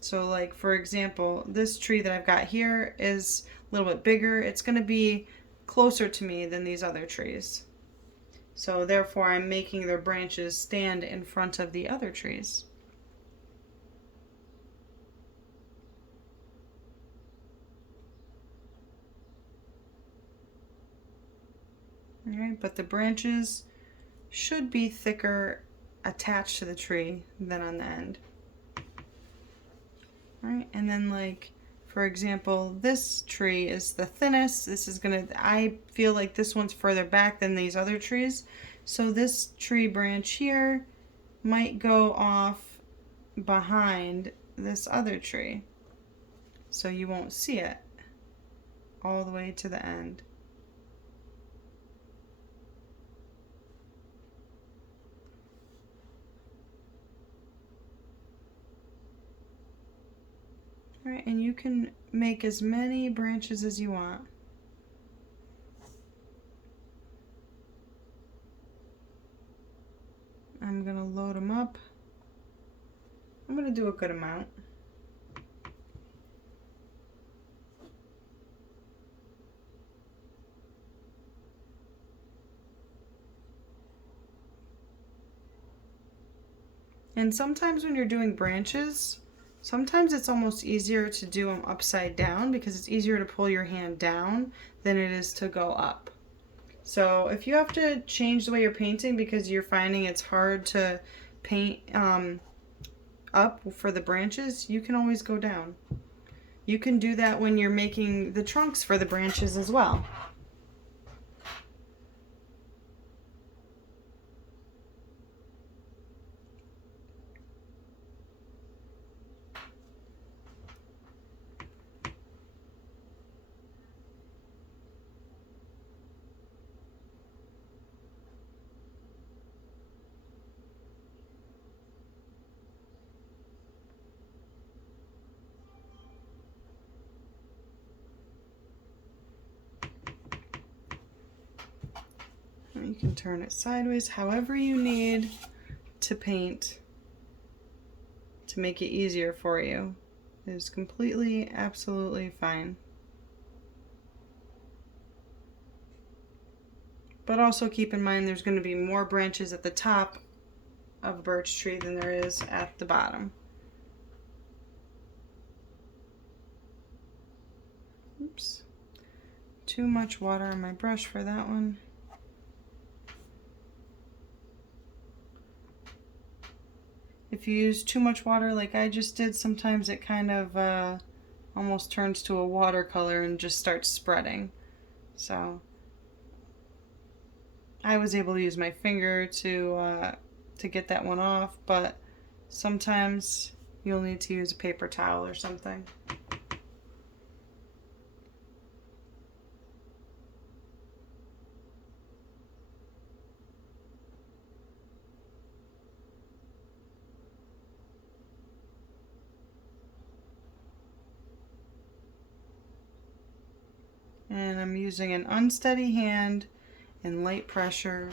So like, for example, this tree that I've got here is a little bit bigger. It's going to be closer to me than these other trees. So therefore I'm making their branches stand in front of the other trees. All right, but the branches should be thicker attached to the tree than on the end. All right, and then like, for example, this tree is the thinnest. This is gonna, I feel like this one's further back than these other trees. So this tree branch here might go off behind this other tree. So you won't see it all the way to the end. All right, and you can make as many branches as you want. I'm gonna load them up. I'm gonna do a good amount. And sometimes when you're doing branches, sometimes it's almost easier to do them upside down because it's easier to pull your hand down than it is to go up. So if you have to change the way you're painting because you're finding it's hard to paint up for the branches, you can always go down. You can do that when you're making the trunks for the branches as well. You can turn it sideways however you need to paint to make it easier for you. It is completely, absolutely fine. But also keep in mind there's going to be more branches at the top of a birch tree than there is at the bottom. Oops. Too much water on my brush for that one. If you use too much water like I just did, sometimes it kind of almost turns to a watercolor and just starts spreading. So I was able to use my finger to get that one off, but sometimes you'll need to use a paper towel or something. And I'm using an unsteady hand and light pressure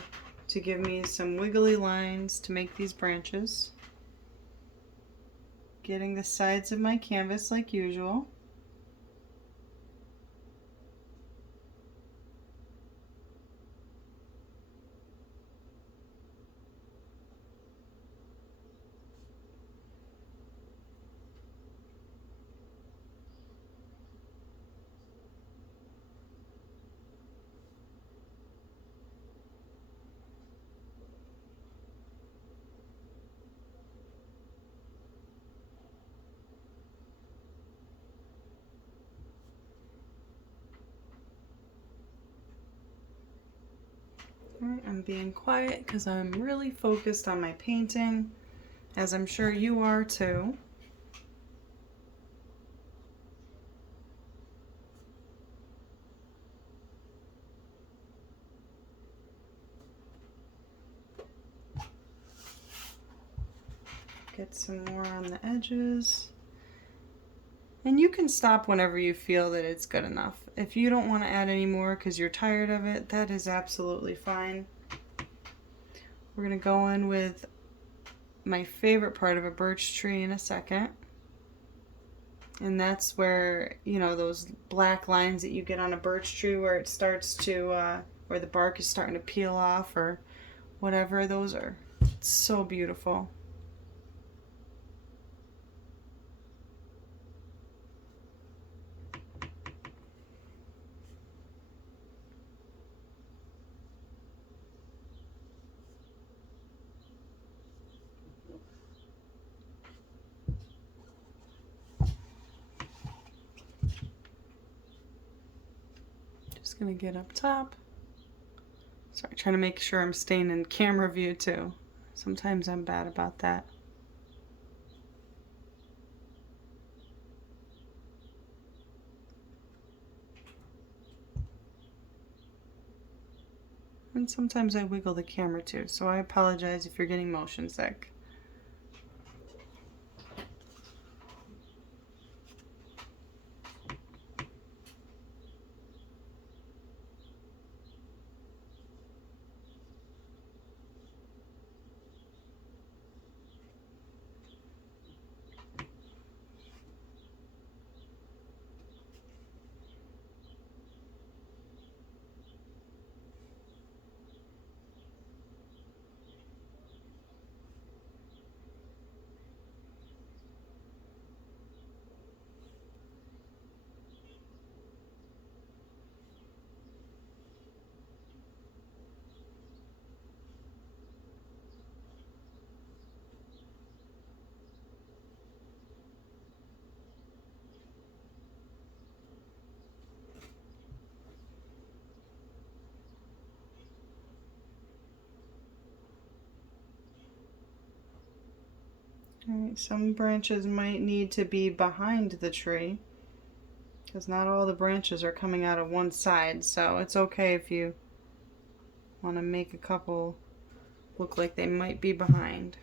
to give me some wiggly lines to make these branches. Getting the sides of my canvas like usual. Alright, I'm being quiet because I'm really focused on my painting, as I'm sure you are too. Get some more on the edges. And you can stop whenever you feel that it's good enough. If you don't want to add any more because you're tired of it, that is absolutely fine. We're going to go in with my favorite part of a birch tree in a second. And that's where, you know, those black lines that you get on a birch tree where it starts to, where the bark is starting to peel off or whatever, those are so beautiful. Just gonna get up top. Sorry, trying to make sure I'm staying in camera view too. Sometimes I'm bad about that. And sometimes I wiggle the camera too, so I apologize if you're getting motion sick. Alright, some branches might need to be behind the tree because not all the branches are coming out of one side, so it's okay if you want to make a couple look like they might be behind.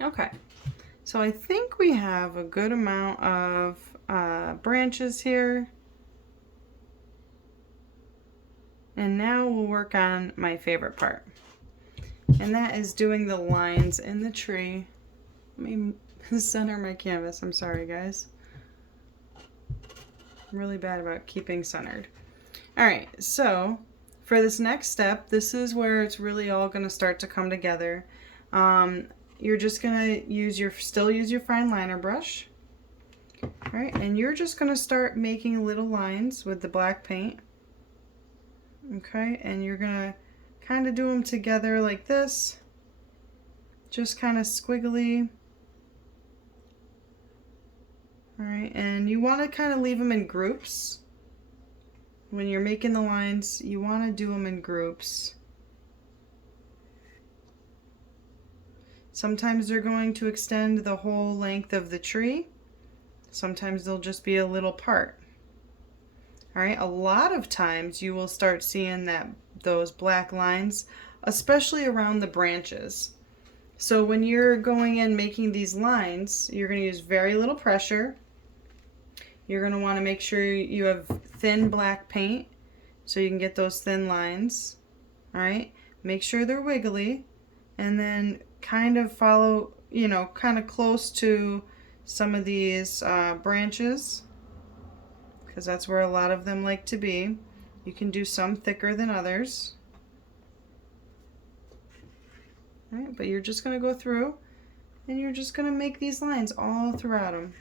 Okay, so I think we have a good amount of branches here. And now we'll work on my favorite part. And that is doing the lines in the tree. Let me center my canvas. I'm sorry, guys. I'm really bad about keeping centered. Alright, so for this next step, this is where it's really all going to start to come together. You're just going to still use your fine liner brush. Alright, and you're just going to start making little lines with the black paint. Okay, and you're gonna kind of do them together like this, just kind of squiggly. All right, and you want to kind of leave them in groups. When you're making the lines, you want to do them in groups. Sometimes they're going to extend the whole length of the tree. Sometimes they'll just be a little part. All right, a lot of times you will start seeing those black lines, especially around the branches. So when you're going in making these lines, you're going to use very little pressure. You're going to want to make sure you have thin black paint so you can get those thin lines. All right, make sure they're wiggly, and then kind of follow, you know, kind of close to some of these branches, because that's where a lot of them like to be. You can do some thicker than others. All right, but you're just going to go through and you're just going to make these lines all throughout them.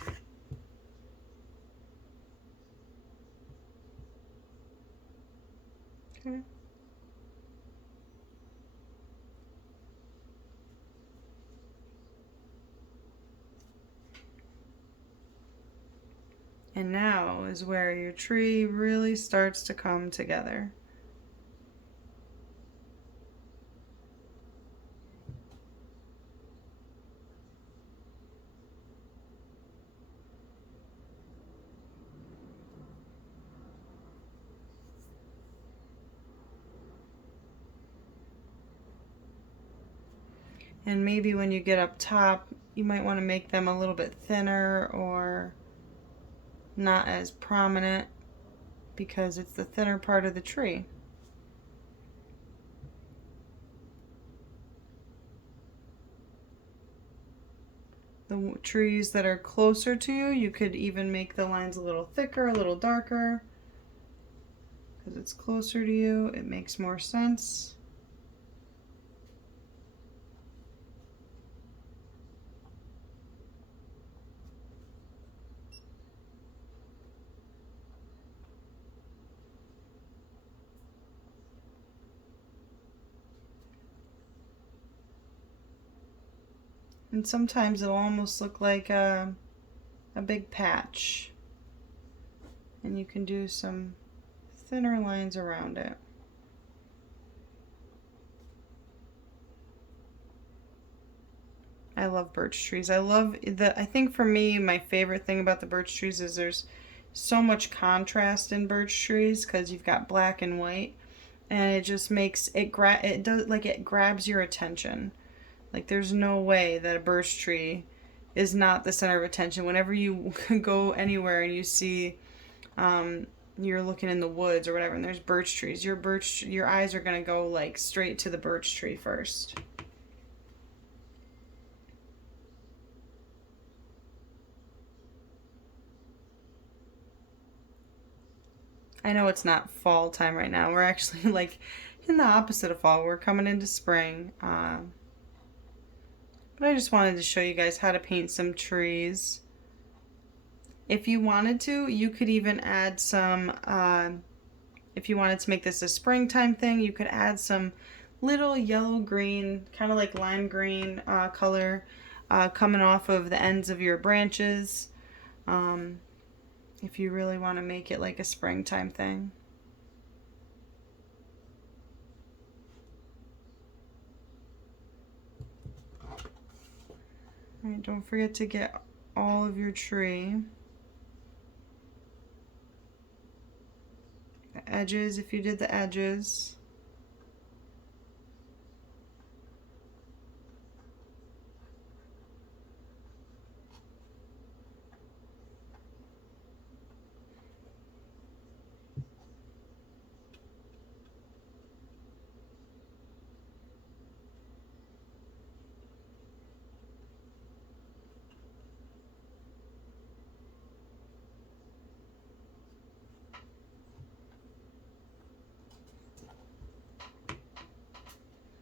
Okay. And now is where your tree really starts to come together. And maybe when you get up top, you might want to make them a little bit thinner or not as prominent because it's the thinner part of the tree. The trees that are closer to you, you could even make the lines a little thicker, a little darker. Because it's closer to you, it makes more sense. And sometimes it'll almost look like a big patch. And you can do some thinner lines around it. I love birch trees. I think for me, my favorite thing about the birch trees is there's so much contrast in birch trees because you've got black and white, and it just makes it it grabs your attention. Like there's no way that a birch tree is not the center of attention. Whenever you go anywhere and you see you're looking in the woods or whatever and there's birch trees, your eyes are going to go like straight to the birch tree first. I know it's not fall time right now. We're actually like in the opposite of fall. We're coming into spring. But I just wanted to show you guys how to paint some trees. If you wanted to, you could even add some, if you wanted to make this a springtime thing, you could add some little yellow-green, kind of like lime green color coming off of the ends of your branches. If you really want to make it like a springtime thing. All right, don't forget to get all of your tree. The edges, if you did the edges.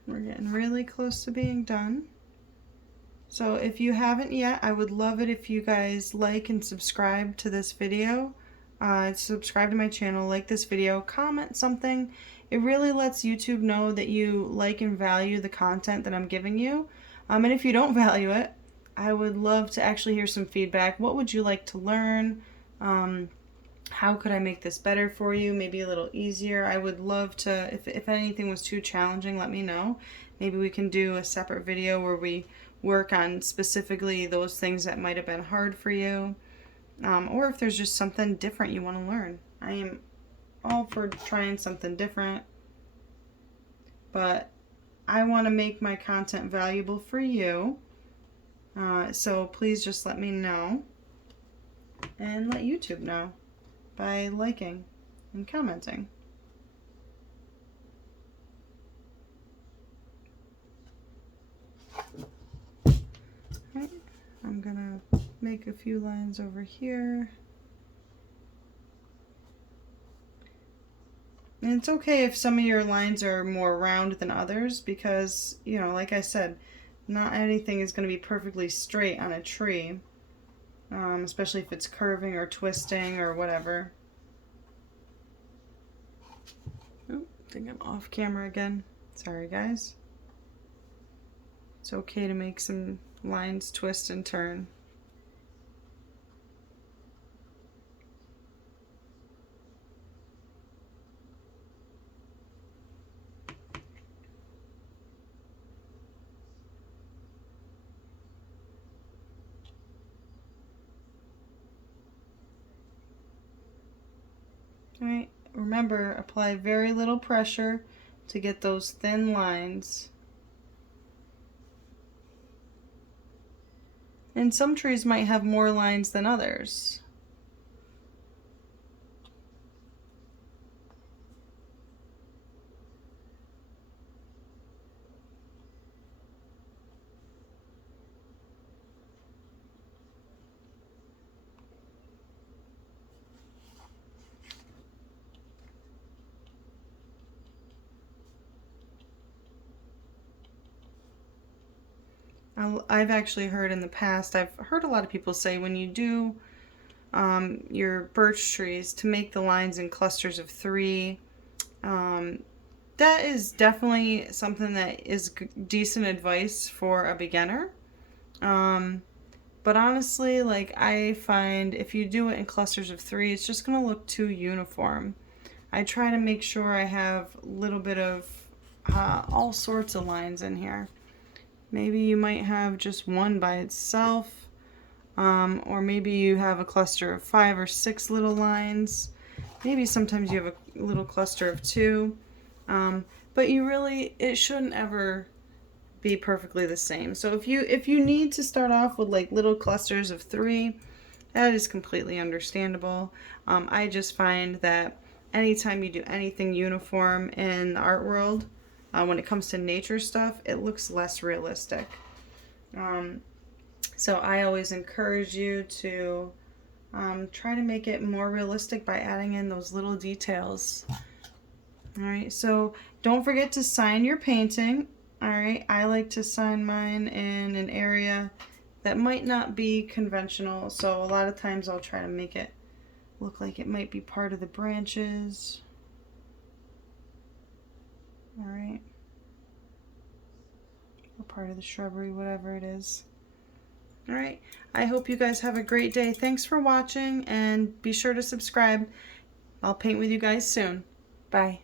We're getting really close to being done. So if you haven't yet, I would love it if you guys like and subscribe to this video. Subscribe to my channel, like this video, comment something. It really lets YouTube know that you like and value the content that I'm giving you. And if you don't value it, I would love to actually hear some feedback. What would you like to learn? How could I make this better for you? Maybe a little easier. I would love to, if anything was too challenging, let me know. Maybe we can do a separate video where we work on specifically those things that might have been hard for you. Or if there's just something different you want to learn. I am all for trying something different. But I want to make my content valuable for you. So please just let me know. And let YouTube know by liking and commenting. Okay, I'm gonna make a few lines over here. And it's okay if some of your lines are more round than others because, you know, like I said, not anything is going to be perfectly straight on a tree. Especially if it's curving or twisting or whatever. Oh, I think I'm off camera again. Sorry, guys. It's okay to make some lines twist and turn. Alright, remember, apply very little pressure to get those thin lines. And some trees might have more lines than others. I've actually heard in the past, I've heard a lot of people say when you do your birch trees to make the lines in clusters of 3. That is definitely something that is decent advice for a beginner. But honestly, like I find if you do it in clusters of 3, it's just going to look too uniform. I try to make sure I have a little bit of all sorts of lines in here. Maybe you might have just one by itself, or maybe you have a cluster of 5 or 6 little lines. Maybe sometimes you have a little cluster of 2. But it shouldn't ever be perfectly the same. So if you need to start off with like little clusters of 3, that is completely understandable. I just find that anytime you do anything uniform in the art world, when it comes to nature stuff, it looks less realistic. So I always encourage you to try to make it more realistic by adding in those little details. All right, so don't forget to sign your painting. All right, I like to sign mine in an area that might not be conventional, so a lot of times I'll try to make it look like it might be part of the branches. All right, or part of the shrubbery, whatever it is. All right, I hope you guys have a great day. Thanks for watching, and be sure to subscribe. I'll paint with you guys soon. Bye.